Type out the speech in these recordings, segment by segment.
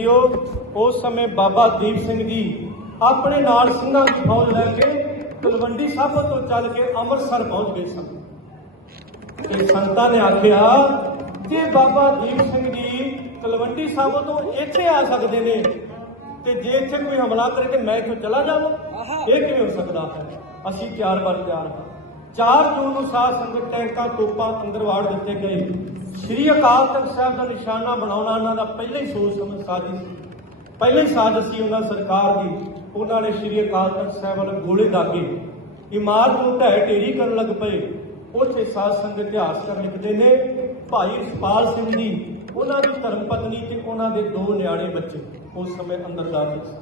JIO ਉਸ ਸਮੇਂ ਬਾਬਾ ਦੀਪ ਸਿੰਘ ਜੀ ਆਪਣੇ ਨਾਲ ਸਿੰਘਾਂ ਦੀ ਫੌਜ ਲੈ ਕੇ ਤਲਵੰਡੀ ਸਾਬੋ ਤੋਂ ਚੱਲ ਕੇ ਅੰਮ੍ਰਿਤਸਰ ਪਹੁੰਚ ਗਏ ਸਨ। ਤੇ ਸੰਤਾਂ ਨੇ ਆਖਿਆ, ਜੇ ਬਾਬਾ ਦੀਪ ਸਿੰਘ ਜੀ ਤਲਵੰਡੀ ਸਾਬੋ ਤੋਂ ਇੱਥੇ ਆ ਸਕਦੇ ਨੇ, ਤੇ ਜੇ ਇੱਥੇ ਕੋਈ ਹਮਲਾ ਕਰੇ ਤੇ ਮੈਂ ਇੱਥੋਂ ਚਲਾ ਜਾਵਾਂ? ਇਹ ਕਿਵੇਂ ਹੋ ਸਕਦਾ ਹੈ? ਅਸੀਂ ਤਿਆਰ ਬਰ ਤਿਆਰ ਹਾਂ। 4 ਜੂਨ ਨੂੰ ਸਾਧ ਸੰਗਤ ਟੈਂਕਾਂ ਤੋਪਾਂ ਅੰਦਰ ਵਾੜ ਦਿੱਤੇ ਗਏ। ਸ੍ਰੀ ਅਕਾਲ ਤਖਤ ਸਾਹਿਬ ਦਾ ਨਿਸ਼ਾਨਾ ਬਣਾਉਣਾ ਉਹਨਾਂ ਦਾ ਪਹਿਲਾਂ ਹੀ ਸੋਚ ਸਮਝ ਸਾਜ਼ਿਸ਼ ਸੀ। ਪਹਿਲਾਂ ਸਾਜ਼ਿਸ਼ ਸੀ ਉਹਨਾਂ ਸਰਕਾਰ ਦੀ। ਉਹਨਾਂ ਨੇ ਸ੍ਰੀ ਅਕਾਲ ਤਖਤ ਸਾਹਿਬ ਵੱਲ ਗੋਲੇ ਦਾਗੇ। ਇਮਾਰਤ ਨੂੰ ਢਹਿ ਢੇਰੀ ਕਰਨ ਲੱਗ ਪਏ। ਉੱਥੇ ਸਾਧ ਸੰਗਤ ਇਤਿਹਾਸ ਕਰ ਲਿਖਦੇ ਨੇ, ਭਾਈ ਰਸਪਾਲ ਸਿੰਘ ਜੀ, ਉਹਨਾਂ ਦੀ ਧਰਮ ਪਤਨੀ ਤੇ ਉਹਨਾਂ ਦੇ ਦੋ ਨਿਆਣੇ ਬੱਚੇ। ਉਸ ਸਮੇਂ ਅੰਦਰ ਦਾਖਲ ਸਨ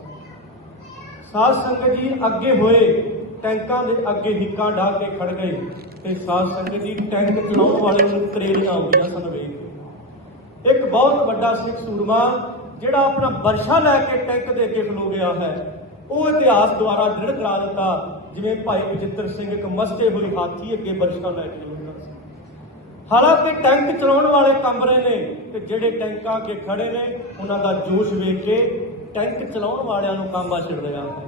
ਸਾਧ ਸੰਗਤ ਜੀ ਅੱਗੇ ਹੋਏ। ਟੈਂਕਾਂ ਦੇ ਅੱਗੇ ਹਿੱਕਾਂ ਢਾ ਕੇ ਖੜ ਗਏ ਤੇ ਸਾਧ ਸੰਗਤ ਦੀ ਟੈਂਕ ਚਲਾਉਣ ਵਾਲੇ ਨੂੰ ਤਰੇੜੀਆਂ ਹੋਈਆਂ ਸਨ ਵੇਖ ਕੇ। ਇੱਕ ਬਹੁਤ ਵੱਡਾ ਸਿੱਖ ਸੂਰਮਾ ਜਿਹੜਾ ਆਪਣਾ ਵਰਸ਼ਾ ਲੈ ਕੇ ਟੈਂਕ ਦੇ ਅੱਗੇ ਖਲੋ ਗਿਆ ਹੈ, ਉਹ ਇਤਿਹਾਸ ਦੁਆਰਾ ਦ੍ਰਿੜ ਕਰਾ ਦਿੱਤਾ, ਜਿਵੇਂ ਭਾਈ ਬਚਿੱਤਰ ਸਿੰਘ ਇੱਕ ਮਸਤੇ ਹੋਏ ਹਾਥੀ ਅੱਗੇ ਵਰਸ਼ਾ ਲੈ ਕੇ ਖਲੋਂਦਾ ਸੀ ਹਾਲਾਂਕਿ ਟੈਂਕ ਚਲਾਉਣ ਵਾਲੇ ਕੰਬ ਰਹੇ ਨੇ ਤੇ ਜਿਹੜੇ ਟੈਂਕਾਂ ਅੱਗੇ ਖੜੇ ਨੇ, ਉਹਨਾਂ ਦਾ ਜੋਸ਼ ਵੇਖ ਕੇ ਟੈਂਕ ਚਲਾਉਣ ਵਾਲਿਆਂ ਨੂੰ ਕਾਂਬਾ ਛਿੜ ਰਿਹਾ ਹੈ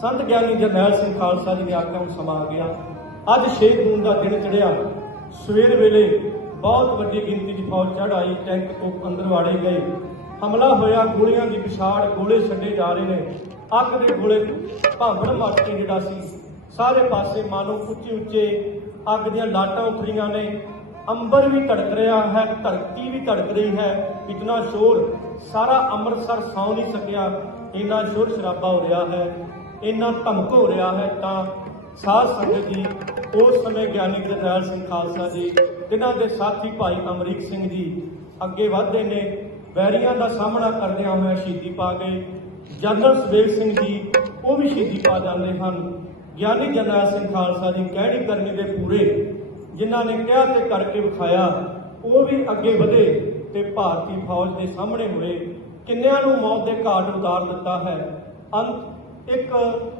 ਸੰਤ ਗਿਆਨੀ ਜਰਨੈਲ ਸਿੰਘ ਖਾਲਸਾ ਜੀ ਨੇ ਆਖਿਆ ਹੁਣ ਸਮਾਂ ਆ ਗਿਆ। ਅੱਜ 6 ਜੂਨ ਦਾ ਦਿਨ ਚੜਿਆ ਸਵੇਰ ਵੇਲੇ ਬਹੁਤ ਵੱਡੀ ਗਿਣਤੀ 'ਚ ਫੌਜ ਚੜ੍ਹ ਆਈ ਟੈਂਕ ਤੋਂ ਅੰਦਰ ਵਾੜੇ ਗਏ। ਹਮਲਾ ਹੋਇਆ, ਗੋਲੀਆਂ ਦੀ ਵਿਛਾੜ ਗੋਲੇ ਛੱਡੇ ਜਾ ਰਹੇ ਨੇ। ਅੱਗ ਦੇ ਗੋਲੇ ਭਾਂਬੜ ਮੱਚ ਕੇ ਜਿਹੜਾ ਸੀ, ਸਾਰੇ ਪਾਸੇ ਮਾਨੋ ਉੱਚੇ ਉੱਚੇ ਅੱਗ ਦੀਆਂ ਲਾਟਾਂ ਉਖੜੀਆਂ ਨੇ। ਅੰਬਰ ਵੀ ਧੜਕ ਰਿਹਾ ਹੈ, ਧਰਤੀ ਵੀ ਧੜਕ ਰਹੀ ਹੈ। ਇਤਨਾ ਸ਼ੋਰ ਸਾਰਾ ਅੰਮ੍ਰਿਤਸਰ ਸੌ ਨਹੀਂ ਸਕਿਆ। ਇੰਨਾ ਸ਼ੋਰ ਸ਼ਰਾਬਾ ਹੋ ਰਿਹਾ ਹੈ। ਇੰਨਾ ਧਮਕ ਹੋ ਰਿਹਾ ਹੈ ਤਾਂ ਸਾਧ ਸੰਗਤ ਜੀ, ਉਸ ਸਮੇਂ ਗਿਆਨੀ ਗਰਦਿਆਲ ਸਿੰਘ ਖਾਲਸਾ ਜੀ, ਜਿਨ੍ਹਾਂ ਦੇ ਸਾਥੀ ਭਾਈ ਅਮਰੀਕ ਸਿੰਘ ਜੀ ਅੱਗੇ ਵਧਦੇ ਨੇ, ਵੈਰੀਆਂ ਦਾ ਸਾਹਮਣਾ ਕਰਦਿਆਂ ਹੋਇਆ ਸ਼ਹੀਦੀ ਪਾ ਗਏ। ਜਨਰਲ ਸੁਬੇਗ ਸਿੰਘ ਜੀ, ਉਹ ਵੀ ਸ਼ਹੀਦੀ ਪਾ ਜਾਂਦੇ ਹਨ। ਗਿਆਨੀ ਜਰਨੈਲ ਸਿੰਘ ਖਾਲਸਾ ਜੀ ਕਹਿਣੀ ਕਰਨੀ ਦੇ ਪੂਰੇ, ਜਿਨ੍ਹਾਂ ਨੇ ਕਿਹਾ ਤੇ ਕਰਕੇ ਵਿਖਾਇਆ, ਉਹ ਵੀ ਅੱਗੇ ਵਧੇ ਤੇ ਭਾਰਤੀ ਫੌਜ ਦੇ ਸਾਹਮਣੇ ਹੋਏ। ਕਿੰਨਿਆਂ ਨੂੰ ਮੌਤ ਦੇ ਘਾਟ ਉਤਾਰ ਦਿੱਤਾ ਹੈ? ਅੰਤ ਇੱਕ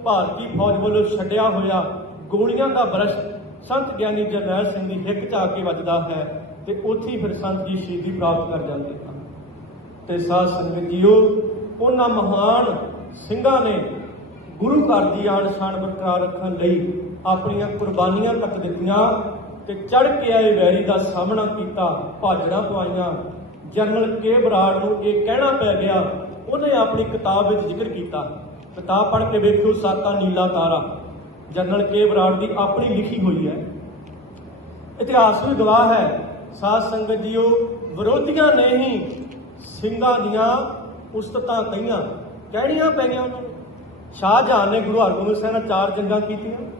ਭਾਰਤੀ ਫੌਜ ਵੱਲੋਂ ਛੱਡਿਆ ਹੋਇਆ ਗੋਲੀਆਂ ਦਾ ਬਰਸ਼ ਸੰਤ ਗਿਆਨੀ ਜਰਨੈਲ ਸਿੰਘ ਦੀ ਹਿੱਕ 'ਚ ਆ ਕੇ ਵੱਜਦਾ ਹੈ ਤੇ ਉੱਥੇ ਫਿਰ ਸੰਤ ਦੀ ਸ਼ਹੀਦੀ ਪ੍ਰਾਪਤ ਕਰ ਜਾਂਦੇ ਹਨ। ਤੇ ਸਾਧ ਸੰਗਤ ਜੀਓ, ਉਹਨਾਂ ਮਹਾਨ ਸਿੰਘਾਂ ਨੇ ਗੁਰੂ ਘਰ ਦੀ ਆਣ ਸ਼ਾਨ ਬਰਕਰਾਰ ਰੱਖਣ ਲਈ ਆਪਣੀਆਂ ਕੁਰਬਾਨੀਆਂ ਤੱਕ ਦਿੱਤੀਆਂ ਤੇ ਚੜ ਕੇ ਆਏ ਵੈਰੀ ਦਾ ਸਾਹਮਣਾ ਕੀਤਾ, ਭਾਜੜਾਂ ਪਵਾਈਆਂ। ਜਨਰਲ ਕੇ ਬਰਾੜ ਨੂੰ ਇਹ ਕਹਿਣਾ ਪੈ ਗਿਆ, ਉਹਨੇ ਆਪਣੀ ਕਿਤਾਬ ਵਿੱਚ ਜ਼ਿਕਰ ਕੀਤਾ। ਕਿਤਾਬ ਪੜ੍ਹ ਕੇ ਵੇਖਿਓ, ਸਾਤਾ ਨੀਲਾ ਤਾਰਾ। ਜਨਰਲ ਕੇ ਬਰਾੜ ਦੀ ਆਪਣੀ ਲਿਖੀ ਹੋਈ ਹੈ। ਇਤਿਹਾਸ ਵੀ ਗਵਾਹ ਹੈ। ਸਾਧ ਸੰਗਤ ਜੀਓ, ਵਿਰੋਧੀਆਂ ਨੇ ਹੀ ਸਿੰਘਾਂ ਦੀਆਂ ਉਸਤਤਾਂ ਕਹੀਆਂ। ਕਹਿਣੀਆਂ ਪਈਆਂ ਉਹਨਾਂ ਨੂੰ। ਸ਼ਾਹਜਹਾਨ ਨੇ ਗੁਰੂ ਹਰਗੋਬਿੰਦ ਸਾਹਿਬ ਨਾਲ ਚਾਰ ਜੰਗਾਂ ਕੀਤੀਆਂ।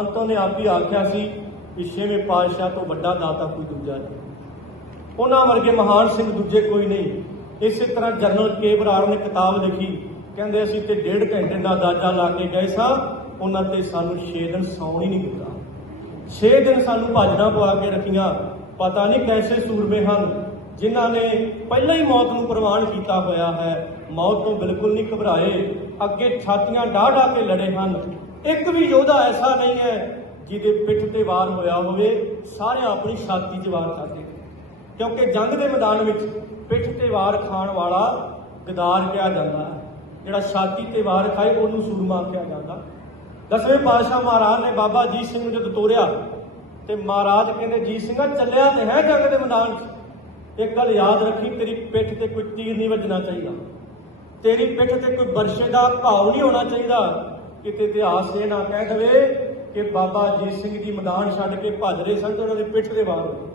ਅੰਤੋਂ ਨੇ ਆਪ ਹੀ ਆਖਿਆ ਸੀ ਕਿ ਛੇਵੇਂ ਪਾਤਸ਼ਾਹ ਤੋਂ ਵੱਡਾ ਦਾਤਾ ਕੋਈ ਦੂਜਾ ਨਹੀਂ। ਉਹਨਾਂ ਵਰਗੇ ਮਹਾਨ ਸਿੰਘ ਦੂਜੇ ਕੋਈ ਨਹੀਂ। ਇਸੇ ਤਰ੍ਹਾਂ ਜਨਰਲ ਕੇ ਬਰਾੜ ਨੇ ਕਿਤਾਬ ਲਿਖੀ। ਕਹਿੰਦੇ ਅਸੀਂ ਤੇ ਡੇਢ ਘੰਟੇ ਦਾ ਦਾਜਾ ਲਾ ਕੇ ਗਏ ਸਾਂ, ਉਹਨਾਂ ਤੇ ਸਾਨੂੰ 6 ਦਿਨ ਸੌਣ ਹੀ ਨਹੀਂ ਦਿੱਤਾ। 6 ਦਿਨ ਸਾਨੂੰ ਭਾਜਣਾ ਪਵਾ ਕੇ ਰੱਖੀਆਂ। ਪਤਾ ਨਹੀਂ ਕੈਸੇ ਸੂਰਮੇ ਹਨ, ਜਿਨ੍ਹਾਂ ਨੇ ਪਹਿਲਾਂ ਹੀ ਮੌਤ ਨੂੰ ਪ੍ਰਵਾਨ ਕੀਤਾ ਹੋਇਆ ਹੈ। ਮੌਤ ਤੋਂ ਬਿਲਕੁਲ ਨਹੀਂ ਘਬਰਾਏ, ਅੱਗੇ ਛਾਤੀਆਂ ਢਾਹ ਢਾਹ ਕੇ ਲੜੇ ਹਨ। ਇੱਕ ਵੀ ਯੋਧਾ ਐਸਾ ਨਹੀਂ ਹੈ ਜਿਹਦੇ ਪਿੱਠ ਤੇ ਵਾਰ ਹੋਇਆ ਹੋਵੇ ਸਾਰੇ ਆਪਣੀ ਛਾਤੀ 'ਚ ਵਾਰ ਖਾਦੇ ਕਿਉਂਕਿ ਜੰਗ ਦੇ ਮੈਦਾਨ ਵਿੱਚ ਪਿੱਠ ਤੇ ਵਾਰ ਖਾਣ ਵਾਲਾ ਗਦਾਰ ਕਿਹਾ ਜਾਂਦਾ ਹੈ। ਜਿਹੜਾ ਛਾਤੀ ਤੇ ਵਾਰ ਖਾਏ, ਉਹਨੂੰ ਸੂਰਮਾ ਕਿਹਾ ਜਾਂਦਾ। ਦਸਵੇਂ ਪਾਤਸ਼ਾਹ ਮਹਾਰਾਜ ਨੇ ਬਾਬਾ ਜੀ ਸਿੰਘ ਨੂੰ ਜਦ ਤੋਰਿਆ, ਤੇ ਮਹਾਰਾਜ ਕਹਿੰਦੇ ਜੀ ਸਿੰਘਾ ਚੱਲਿਆ ਤੇ ਹੈ ਜੰਗ ਦੇ ਮੈਦਾਨ 'ਚ। ਇੱਕ ਗੱਲ ਯਾਦ ਰੱਖੀ, ਤੇਰੀ ਪਿੱਠ ਤੇ ਕੋਈ ਤੀਰ ਨਹੀਂ ਵੱਜਣਾ ਚਾਹੀਦਾ। ਤੇਰੀ ਪਿੱਠ ਤੇ ਕੋਈ ਬਰਸ਼ੇ ਦਾ ਭਾਵ ਨਹੀਂ ਹੋਣਾ ਚਾਹੀਦਾ ਕਿਤੇ ਇਤਿਹਾਸ ਇਹ ਨਾ ਕਹਿ ਦੇਵੇ ਕਿ ਬਾਬਾ ਜੀ ਸਿੰਘ ਜੀ ਮੈਦਾਨ ਛੱਡ ਕੇ ਭੱਜ ਰਹੇ ਸਨ ਤੇ ਉਹਨਾਂ ਦੇ ਪਿੱਠ ਦੇ ਵਾਰ ਹੋਏ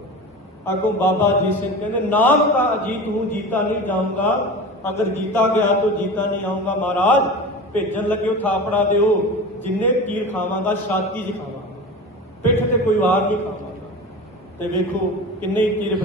ਅੱਗੋਂ ਬਾਬਾ ਜੀ ਸਿੰਘ ਕਹਿੰਦੇ, ਨਾਮ ਦਾ ਅਜੀਤ ਹੂੰ, ਜੀਤਾ ਨਹੀਂ ਜਾਊਂਗਾ। ਅਗਰ ਜੀਤਾ ਗਿਆ ਤੋ ਜੀਤਾ ਨਹੀਂ ਆਉਂਗਾ ਮਹਾਰਾਜ। ਭੇਜਣ ਲੱਗਿਓ ਥਾਪੜਾ ਦਿਓ। ਜਿੰਨੇ ਤੀਰ ਖਾਵਾਂਗਾ, ਛਾਤੀ ਚ ਖਾਵਾਂਗਾ। ਪਿੱਠ ਤੇ ਕੋਈ ਵਾਰ ਨਹੀਂ ਖਾਵਾਂਗਾ। ਤੇ ਵੇਖੋ ਕਿੰਨੇ ਤੀਰ